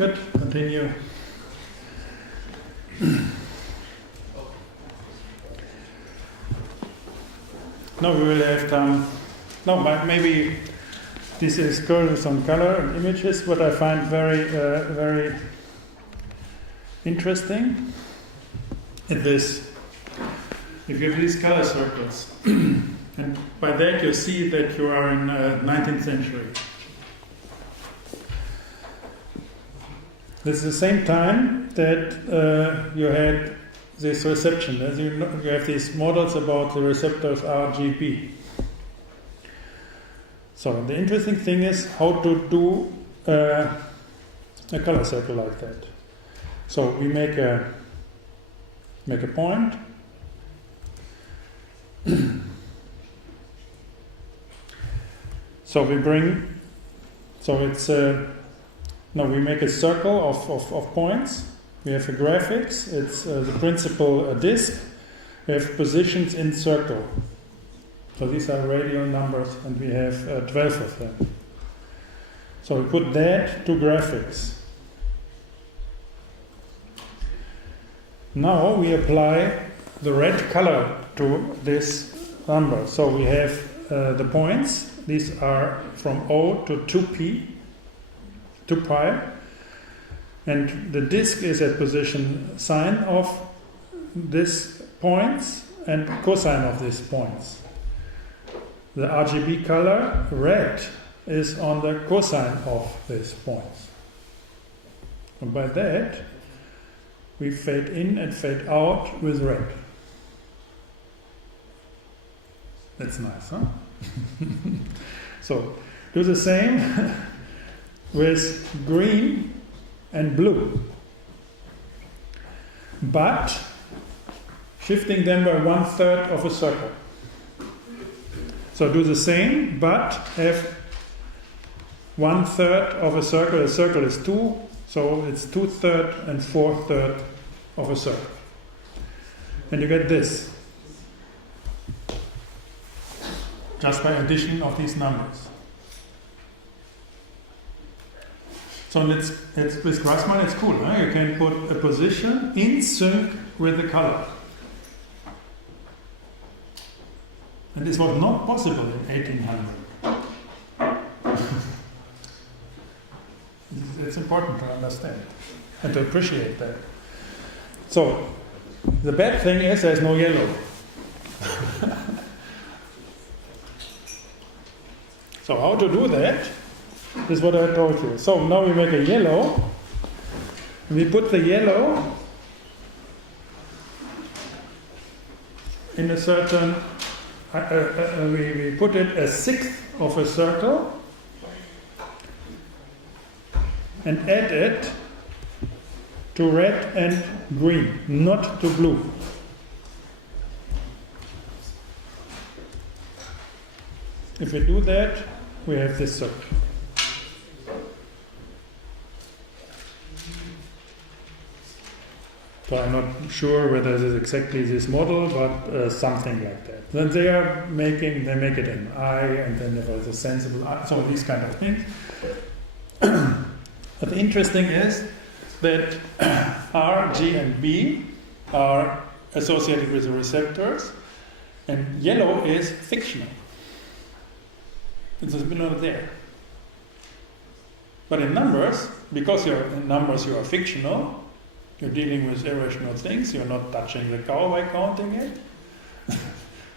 Good, continue. Now we will have maybe this is currently some color and images. What I find very interesting is this. If you have these color circles, and by that you see that you are in 19th century. This is the same time that you had this reception. As you have these models about the receptors RGB. So the interesting thing is how to do a color circle like that. So we make a point. So we make a circle of points. We have a graphics. It's the principal disk. We have positions in circle. So these are radial numbers, and we have 12 of them. So we put that to graphics. Now we apply the red color to this number. So we have the points. These are from O to 2p, 2 pi. And the disk is at position sine of these points and cosine of these points. The RGB color, red, is on the cosine of these points. And by that, we fade in and fade out with red. That's nice, huh? So, do the same with green and blue, but shifting them by 1/3 of a circle. So do the same, but have 1/3 of a circle. A circle is 2, so it's 2/3 and 4/3 of a circle. And you get this. Just by addition of these numbers. So it's with Grassmann it's cool, huh? You can put a position in sync with the color. And this was not possible in 1800. It's important to understand and to appreciate that. So the bad thing is there's no yellow. So how to do that is what I told you. So now we make a yellow. We put the yellow in a certain, we put it a 1/6 of a circle and add it to red and green, not to blue. If we do that, we have this circle. So I'm not sure whether this is exactly this model, but something like that. Then they make it in I, and then there was a sensible I, so these kind of things. But the interesting is that R, G, and B are associated with the receptors, and yellow is fictional. It's not there. But in numbers, because in numbers you are fictional, you're dealing with irrational things, you're not touching the cow by counting it,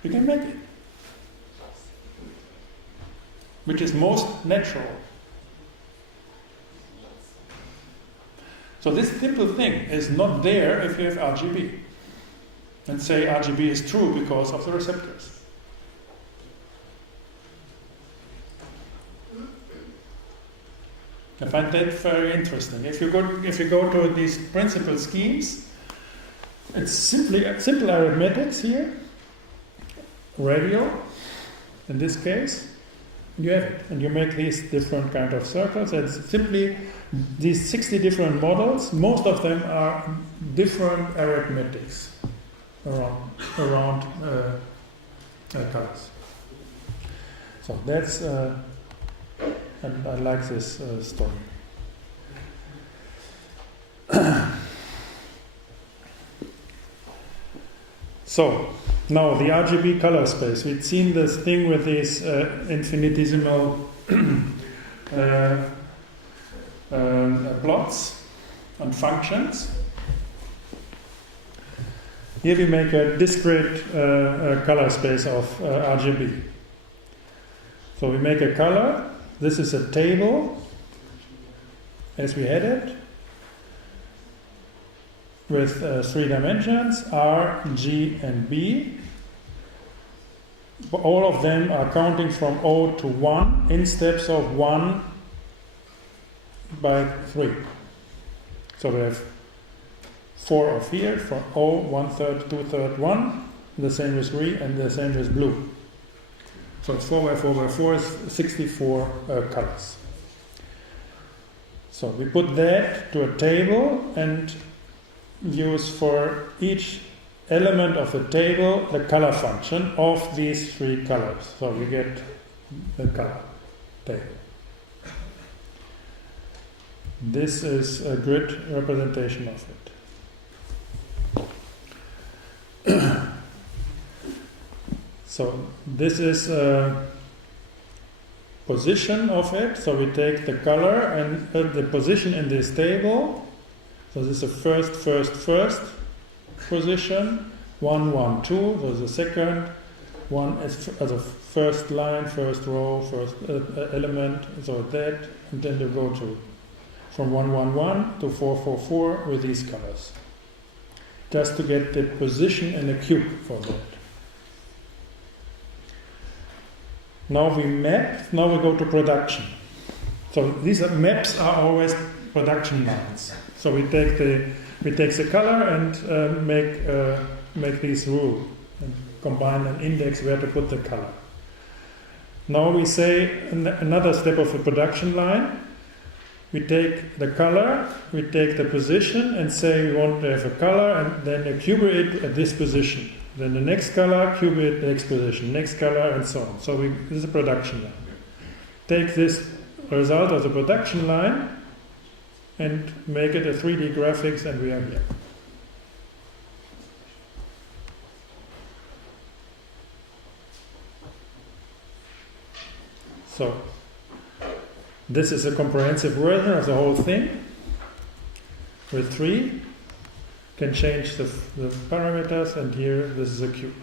you can make it. Which is most natural. So this simple thing is not there if you have RGB. And say RGB is true because of the receptors. I find that very interesting. If you go to these principal schemes, it's simple arithmetics here, radial, in this case, you have it, and you make these different kind of circles. And simply these 60 different models. Most of them are different arithmetics around colors. So that's. And I like this story. So, now the RGB color space. We'd seen this thing with these infinitesimal plots and functions. Here we make a discrete color space of RGB. So we make a color. This is a table, as we had it, with 3 dimensions, R, G, and B. All of them are counting from 0 to 1 in steps of 1 by 3. So we have 4 of here, from 0, 1/3, 2/3, 1. The same with green and the same with blue. So it's 4 by 4 by 4 is 64 colors. So we put that to a table and use for each element of the table the color function of these 3 colors. So we get the color table. This is a grid representation of it. So this is a position of it. So we take the color and the position in this table. So this is the first position, 1, 1, 2. So the second one as a first line, first row, first element. So that, and then you go to from 1, 1, 1 to 4, 4, 4 with these colors, just to get the position in a cube for that. Now we map. Now we go to production. So these maps are always production lines. So we take the color and make these rule and combine an index where to put the color. Now we say another step of a production line. We take the color, we take the position, and say we want to have a color, and then a cube it at this position. Then the next color, cube it, next position, next color, and so on. So this is a production line. Take this result of the production line and make it a 3D graphics, and we are here. So this is a comprehensive version of the whole thing with 3. Can change the parameters, and here this is a cube.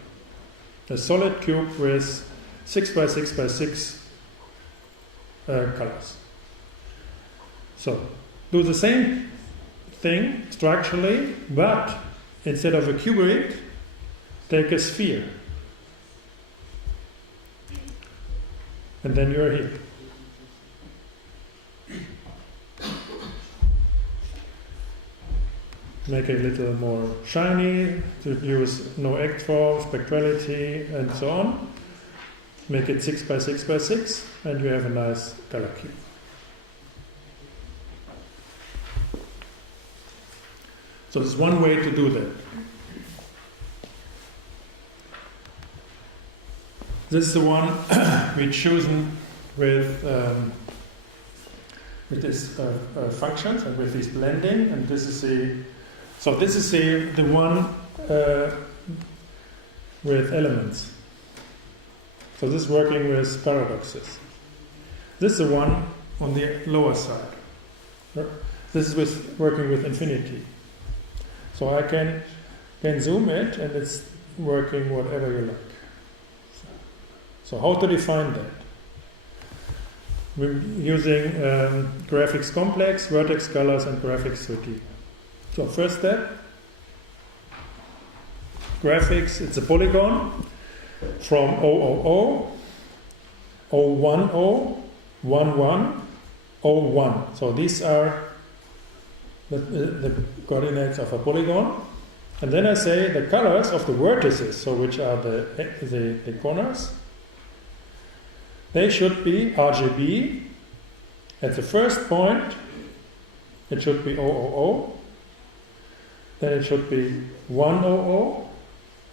A solid cube with 6 by 6 by 6 colors. So do the same thing structurally, but instead of a cuboid, take a sphere. And then you're here. Make it a little more shiny, to use no act form, spectrality, and so on. Make it 6 by 6 by 6, and you have a nice color cube. So there's one way to do that. This is the one we've chosen with these functions and with this blending, and this is the one with elements. So this is working with paradoxes. This is the one on the lower side. This is working with infinity. So I can zoom it, and it's working whatever you like. So how to define that? We're using graphics complex, vertex colors, and graphics 3D. So first step, graphics, it's a polygon from 000, 010, 11, 01. So these are the coordinates of a polygon. And then I say the colors of the vertices, so which are the corners, they should be RGB. At the first point, it should be 000. Then it should be 100.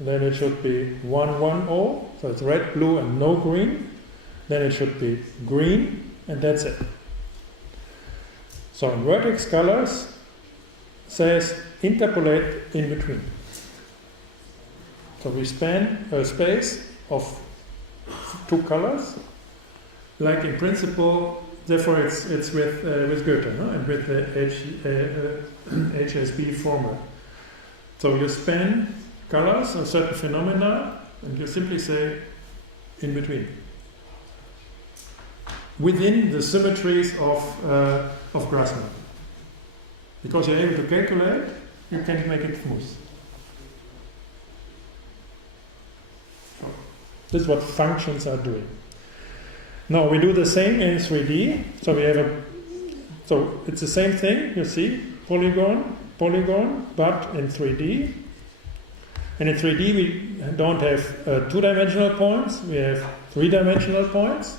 Then it should be 110. So it's red, blue, and no green. Then it should be green, and that's it. So in vertex colors, says interpolate in between. So we span a space of two colors, like in principle. Therefore, it's with Goethe, no? And with the HSB formula. So you span colors of certain phenomena, and you simply say in between, within the symmetries of Grassmann. Because you're able to calculate, you can make it smooth. This is what functions are doing. Now we do the same in 3D. So we have so it's the same thing. You see, polygon, but in 3D. And in 3D we don't have two-dimensional points. We have three-dimensional points.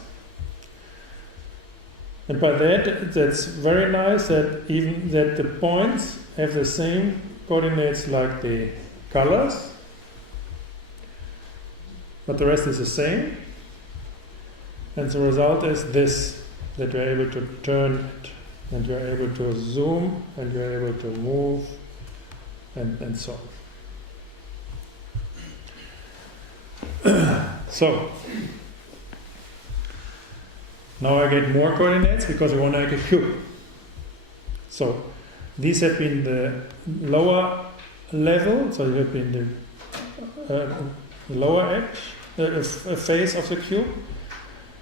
And by that, that's very nice that even that the points have the same coordinates like the colors, but the rest is the same. And the result is this, that you're able to turn it, and you're able to zoom, and you're able to move, and so on. So, now I get more coordinates because I want to make a cube. So, these have been the lower level, so it have been the lower edge, face of the cube.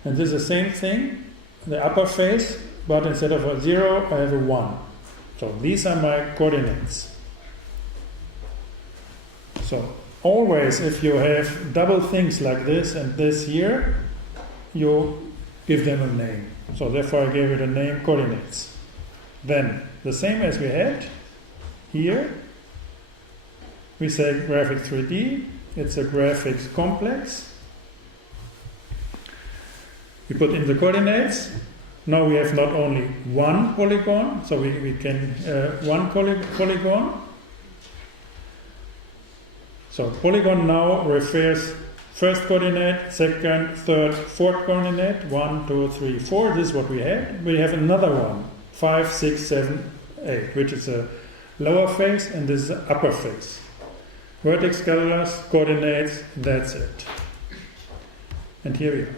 And this is the same thing, the upper face, but instead of a 0, I have a 1. So these are my coordinates. So always if you have double things like this and this here, you give them a name. So therefore I gave it a name, coordinates. Then, the same as we had here, we say graphic 3D, it's a graphics complex. We put in the coordinates. Now we have not only one polygon, so we can one polygon. So polygon now refers first coordinate, second, third, fourth coordinate, 1, 2, 3, 4. This is what we had. We have another one, 5, 6, 7, 8, which is a lower face, and this is the upper face. Vertex colors, coordinates, that's it. And here we are.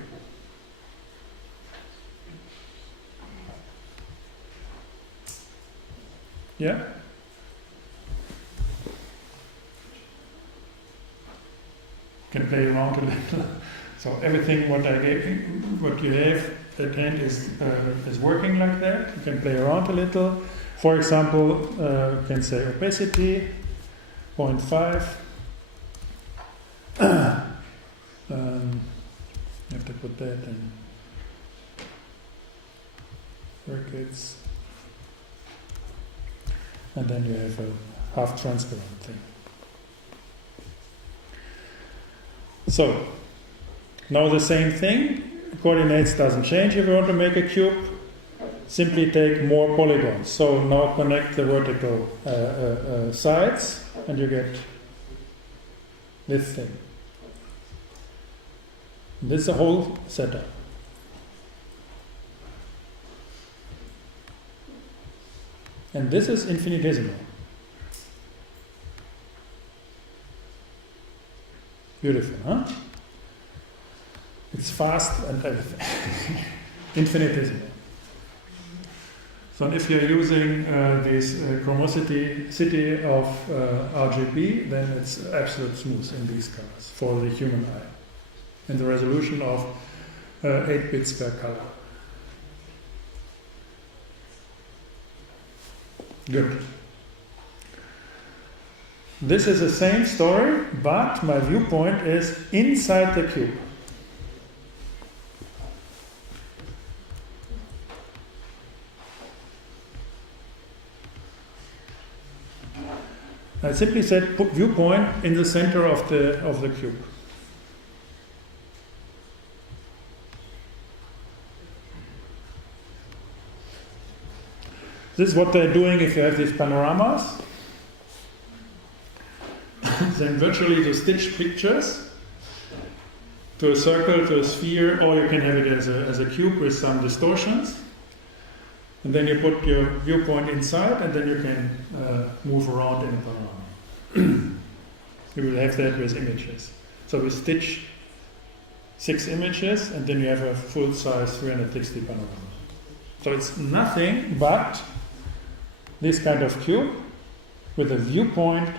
Yeah? Can play around a little. So everything what I gave, what you have at hand is working like that. You can play around a little. For example, you can say opacity 0.5. You have to put that in brackets. And then you have a half transparent thing. So, now the same thing, coordinates doesn't change if you want to make a cube, simply take more polygons. So now connect the vertical sides and you get this thing. This is a whole setup. And this is infinitesimal. Beautiful, huh? It's fast and everything. Infinitesimal. So if you're using this chromosity of RGB, then it's absolute smooth in these colors for the human eye. And the resolution of 8 bits per color. Good. This is the same story, but my viewpoint is inside the cube. I simply said put viewpoint in the center of the cube. This is what they're doing if you have these panoramas. Then virtually to stitch pictures to a circle, to a sphere, or you can have it as a cube with some distortions. And then you put your viewpoint inside, and then you can move around in a panorama. You will have that with images. So we stitch 6 images, and then you have a full-size 360 panorama. So it's nothing but this kind of cube with a viewpoint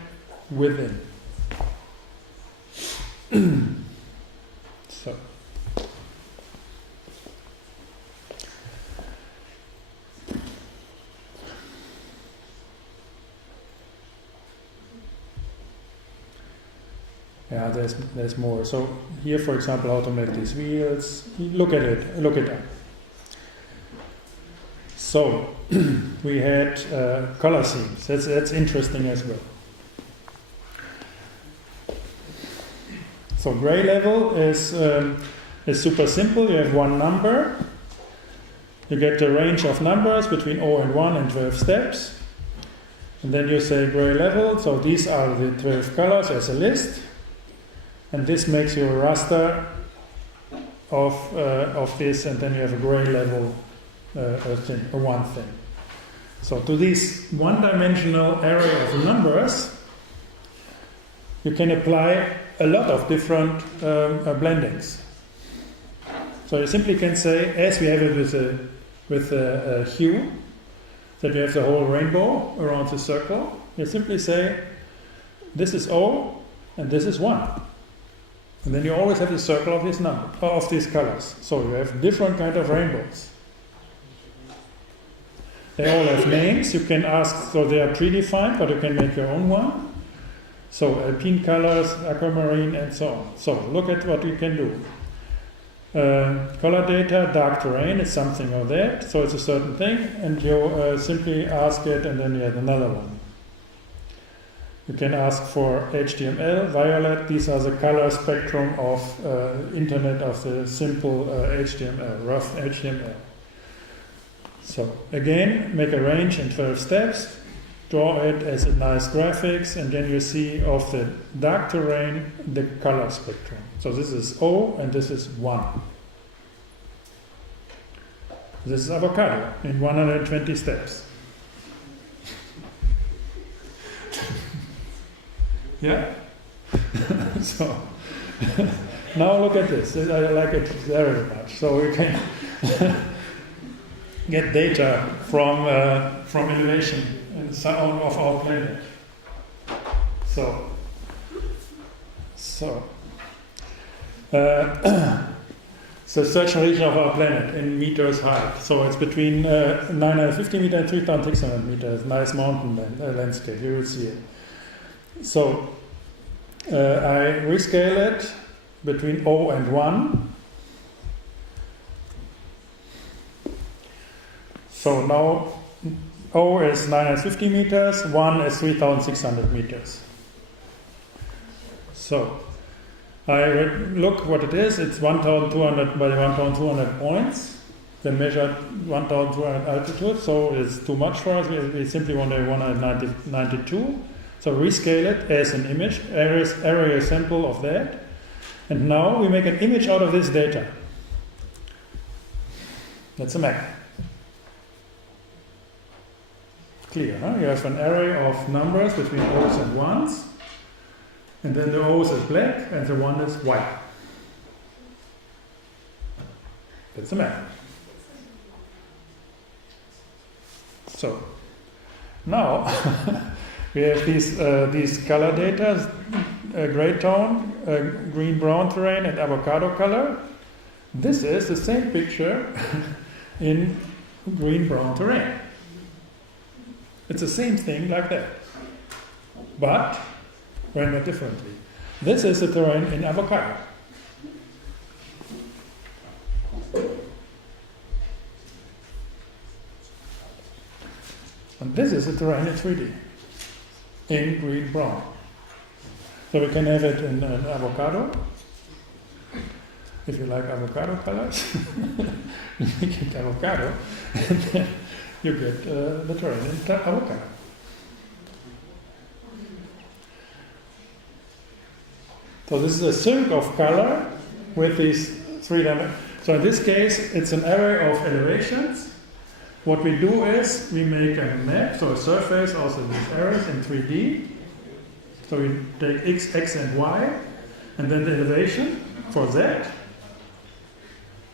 within. So. Yeah, there's more. So here, for example, how to make these wheels. Look at it. Look it up. So we had color schemes. That's interesting as well. So gray level is super simple. You have one number. You get a range of numbers between 0 and 1 and 12 steps. And then you say gray level. So these are the 12 colors as a list. And this makes you a raster of this, and then you have a gray level one thing. So to this one-dimensional array of numbers, you can apply a lot of different blendings. So you simply can say, as we have it with a hue, that you have the whole rainbow around the circle, you simply say, this is O and this is 1. And then you always have the circle of this number, of these colors. So you have different kind of rainbows. They all have names. You can ask, so they are predefined, but you can make your own one. So alpine colors, aquamarine, and so on. So look at what you can do. Color data, dark terrain is something of that. So it's a certain thing, and you simply ask it, and then you have another one. You can ask for HTML, violet. These are the color spectrum of internet of the simple HTML, rough HTML. So again, make a range in 12 steps, draw it as a nice graphics, and then you see of the dark terrain the color spectrum. So this is O and this is 1. This is avocado in 120 steps. Yeah? So, now look at this. I like it very much. So we can get data from elevation of our planet. So search and region of our planet in meters height. So it's between 950 meters and 3,600 meters. Nice mountain landscape. You will see it. So I rescale it between O and 1. So now O is 950 meters, 1 is 3,600 meters. So I look what it is. It's 1,200 by 1,200 points. They measured 1,200 altitude, so it's too much for us. We simply want a 192. So rescale it as an image, area sample of that. And now we make an image out of this data. That's a map. Clear, huh? You have an array of numbers between O's and 1s. And then the O's is black and the 1 is white. That's a map. So now we have these color data, gray tone, green-brown terrain, and avocado color. This is the same picture in green-brown terrain. It's the same thing like that, but rendered differently. This is the terrain in avocado. And this is the terrain in 3D, in green-brown. So we can have it in an avocado. If you like avocado colors, you get avocado, and then you get the terrain in avocado. So this is a circle of color with these 3 dimensions. So in this case, it's an array of elevations. What we do is we make a map, so a surface, also these arrays in 3D. So we take x, and y, and then the elevation for z,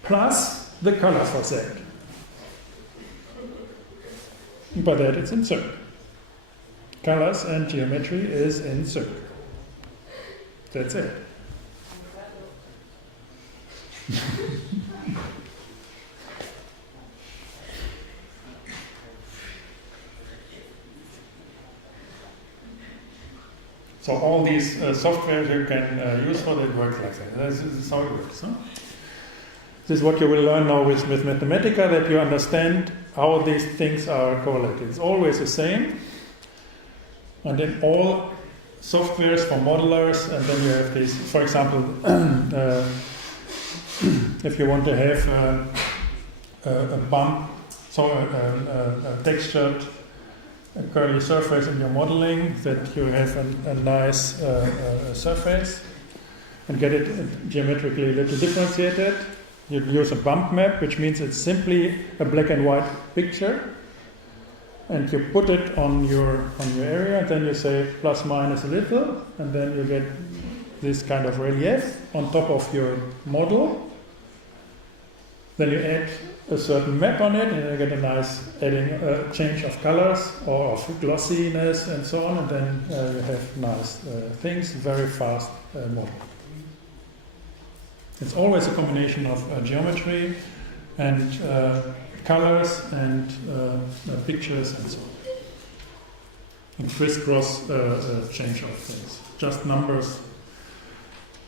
plus the color for z. By that it's in Zurich. Colors and geometry is in Zurich. That's it. So all these softwares you can use for that work like that. This is how it works. Huh? This is what you will learn now with Mathematica, that you understand how these things are correlated. It's always the same. And in all softwares for modelers, and then you have these, for example, if you want to have a bump, so a textured curly surface in your modeling, that you have a nice surface and get it geometrically a little differentiated. You use a bump map, which means it's simply a black and white picture, and you put it on your area, and then you say plus minus a little, and then you get this kind of relief on top of your model. Then you add a certain map on it, and you get a nice change of colors or of glossiness and so on, and then you have nice things, very fast model. It's always a combination of geometry and colors and pictures and so on. And crisscross change of things. Just numbers,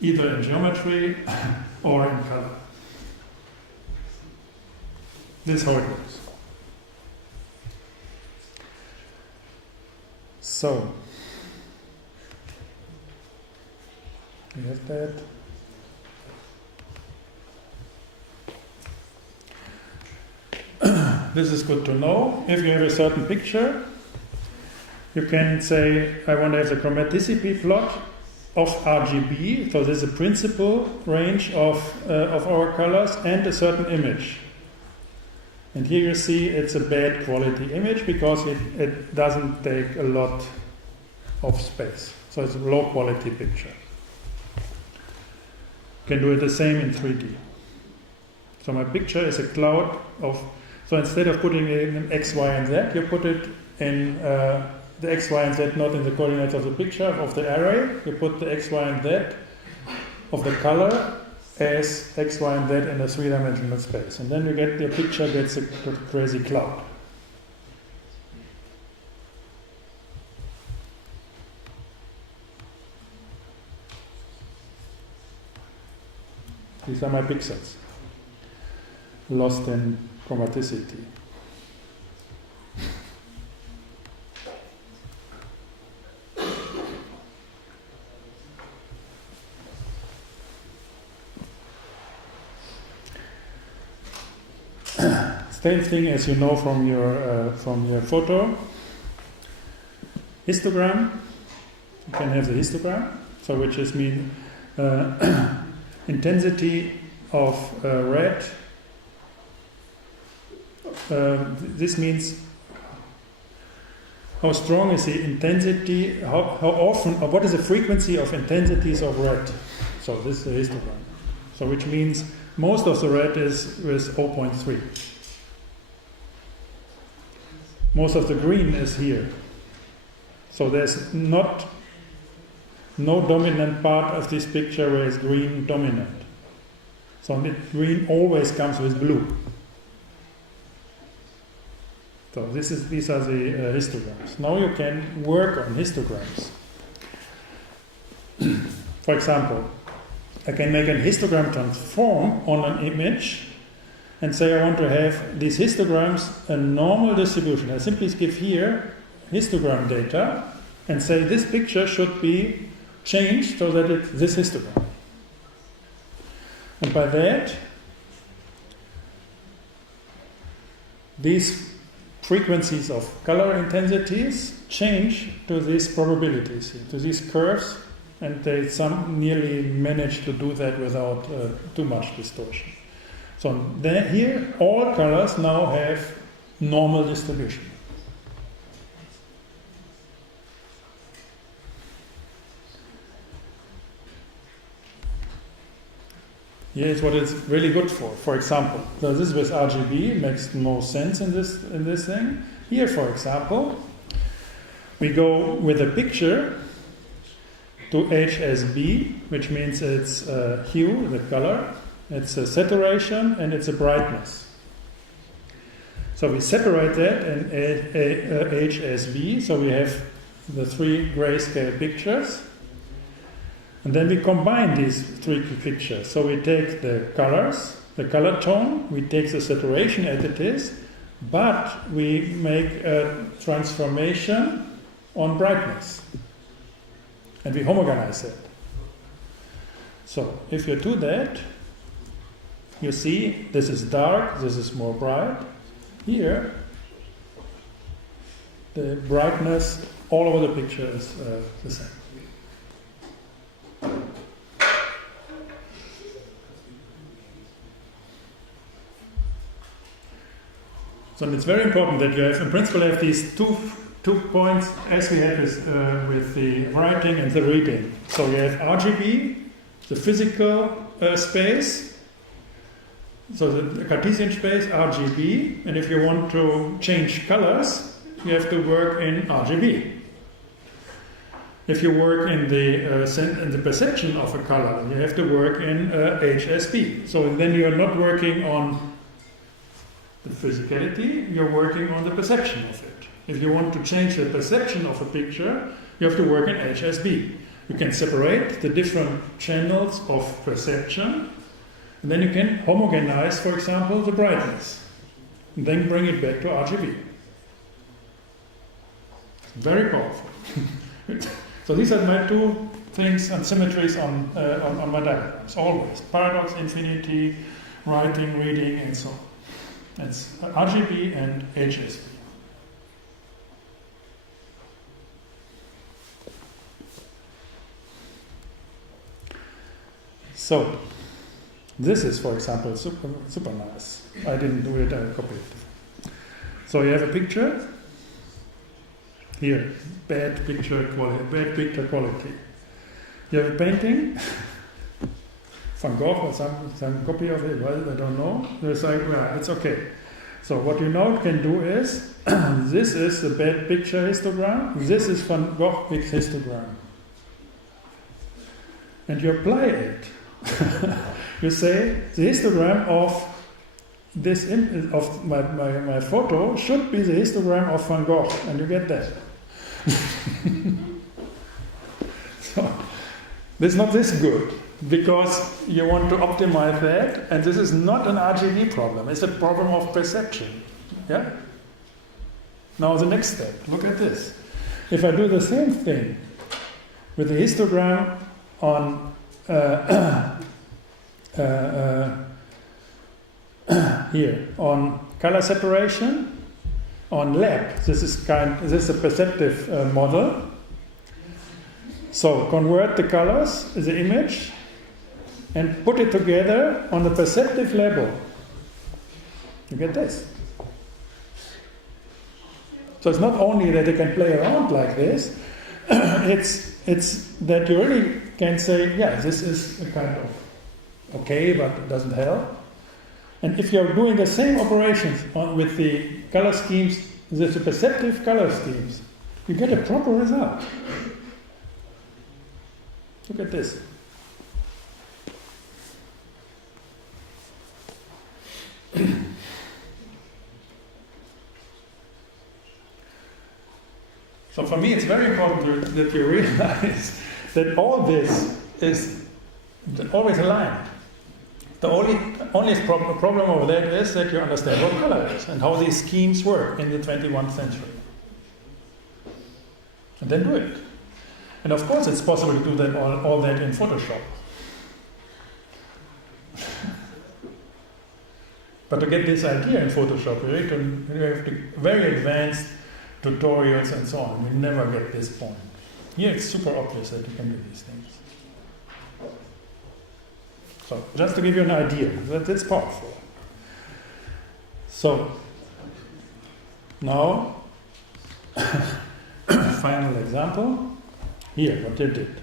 either in geometry or in color. This is how it works. So, we have that. This is good to know. If you have a certain picture, you can say, I want to have the chromaticity plot of RGB. So this is a principal range of our colors and a certain image. And here you see it's a bad quality image because it doesn't take a lot of space. So it's a low quality picture. You can do it the same in 3D. So my picture is a cloud of, so instead of putting it in X, Y, and Z, you put it in the X, Y, and Z not in the coordinates of the picture, of the array. You put the X, Y, and Z of the color as X, Y, and Z in a three-dimensional space. And then you get, your picture gets a crazy cloud. These are my pixels, lost in chromaticity. Same thing as you know from your photo. Histogram. You can have the histogram, so which is mean intensity of red. This means how strong is the intensity, how often, or what is the frequency of intensities of red. So this is the histogram. So which means most of the red is with 0.3. Most of the green is here. So there's no dominant part of this picture where it's green dominant. So green always comes with blue. So these are the histograms. Now you can work on histograms. For example, I can make a histogram transform on an image and say I want to have these histograms a normal distribution. I simply give here histogram data and say this picture should be changed so that it's this histogram. And by that, these frequencies of color intensities change to these probabilities, to these curves, and they nearly manage to do that without too much distortion. So here, all colors now have normal distribution. Here's what it's really good for. For example, so this with RGB makes no sense in this thing. Here, for example, we go with a picture to HSB, which means it's hue, the color, it's a saturation, and it's a brightness. So we separate that in HSB, so we have the three grayscale pictures. And then we combine these three pictures. So we take the colors, the color tone, we take the saturation as it is, but we make a transformation on brightness. And we homogenize it. So if you do that, you see this is dark, this is more bright. Here, the brightness all over the picture is the same. So it's very important that you have, in principle, have these two points as we had with the writing and the reading. So you have RGB, the physical space, so the Cartesian space, RGB, and if you want to change colors, you have to work in RGB. If you work in the perception of a color, you have to work in HSB. So then you are not working on the physicality, you're working on the perception of it. If you want to change the perception of a picture, you have to work in HSB. You can separate the different channels of perception, and then you can homogenize, for example, the brightness, and then bring it back to RGB. Very powerful. So these are my two things and symmetries on my diagrams, always. Paradox, infinity, writing, reading, and so on. It's RGB and HSB. So, this is, for example, super nice. I didn't do it, I copied it. So you have a picture. Here, bad picture quality. You have a painting. Van Gogh or some copy of it, well, I don't know. It's like, well, it's okay. So what you now can do is, this is the bad picture histogram, this is Van Gogh histogram. And you apply it. You say, the histogram of this of my photo should be the histogram of Van Gogh, and you get that. So, this is not this good. Because you want to optimize that, and this is not an RGB problem, it's a problem of perception. Yeah? Now the next step, look at this. If I do the same thing with the histogram on here, on color separation, on lab, this is a perceptive model. So convert the colors, the image, and put it together on the perceptive level. You get this. So it's not only that you can play around like this, it's that you really can say, yeah, this is a kind of okay, but it doesn't help. And if you're doing the same operations with the color schemes, the perceptive color schemes, you get a proper result. Look at this. So for me, it's very important that you realize that all this is always aligned. The only problem over that is that you understand what color is and how these schemes work in the 21st century. And then do it. And of course, it's possible to do that all that in Photoshop. But to get this idea in Photoshop, you have to very advanced tutorials and so on. You never get this point. Here it's super obvious that you can do these things. So, just to give you an idea, that it's powerful. So, now, final example. Here, what they did.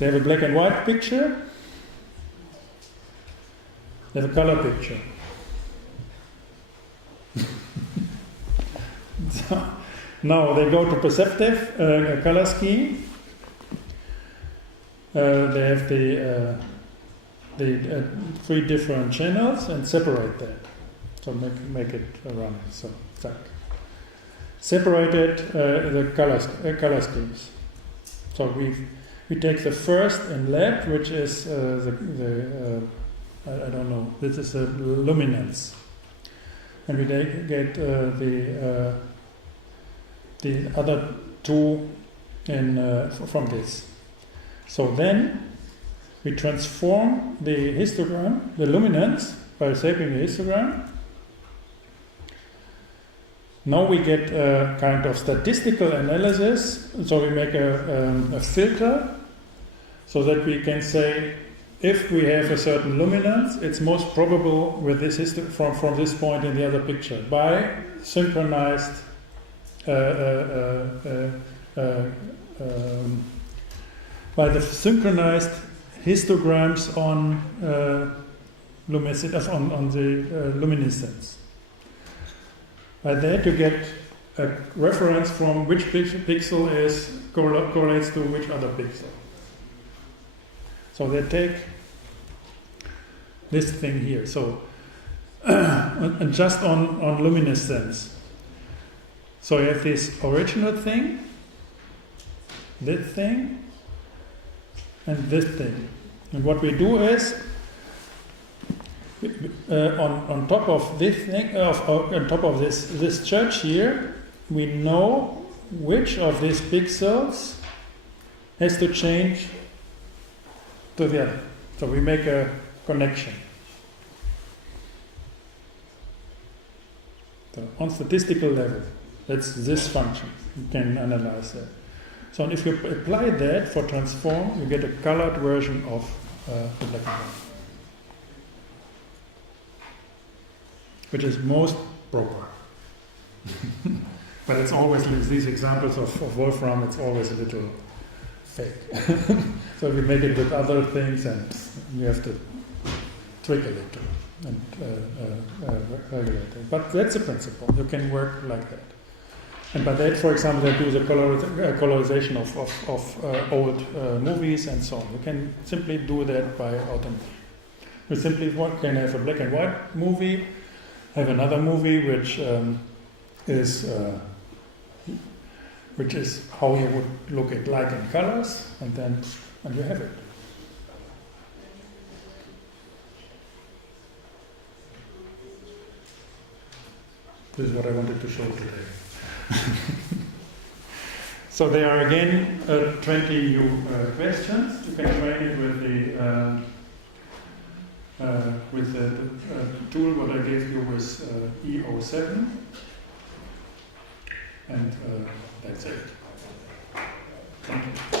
They have a black and white picture. They have a color picture. So now they go to perceptive color scheme. They have the 3 different channels and separate that. So make it run. So zack. Separated the color schemes. So we take the first in lab, which is I don't know. This is a luminance, and we get the other 2 from this. So then we transform the histogram, the luminance, by shaping the histogram. Now we get a kind of statistical analysis. So we make a filter so that we can say if we have a certain luminance, it's most probable with this from this point in the other picture by synchronized by the synchronized histograms on luminescence. By that you get a reference from which pixel correlates to which other pixel. So they take this thing here. So and just on luminescence. So you have this original thing, this thing, and this thing. And what we do is on top of this thing, on top of this church here, we know which of these pixels has to change to the other. So we make a connection. So on statistical level, that's this function. You can analyze that. So if you apply that for transform, you get a colored version of the black and white, which is most proper. But it's always these examples of Wolfram. It's always a little fake. So we make it with other things, and you have to trick a little and regulate it. But that's the principle. You can work like that. And by that, for example, they do the colorization of old movies and so on. You can simply do that by automation. You simply can have a black and white movie, have another movie which is how you would look at light and colors, and you have it. This is what I wanted to show today. So there are again 20 new questions. You can train it with the tool what I gave you with E07, and that's it. Thank you.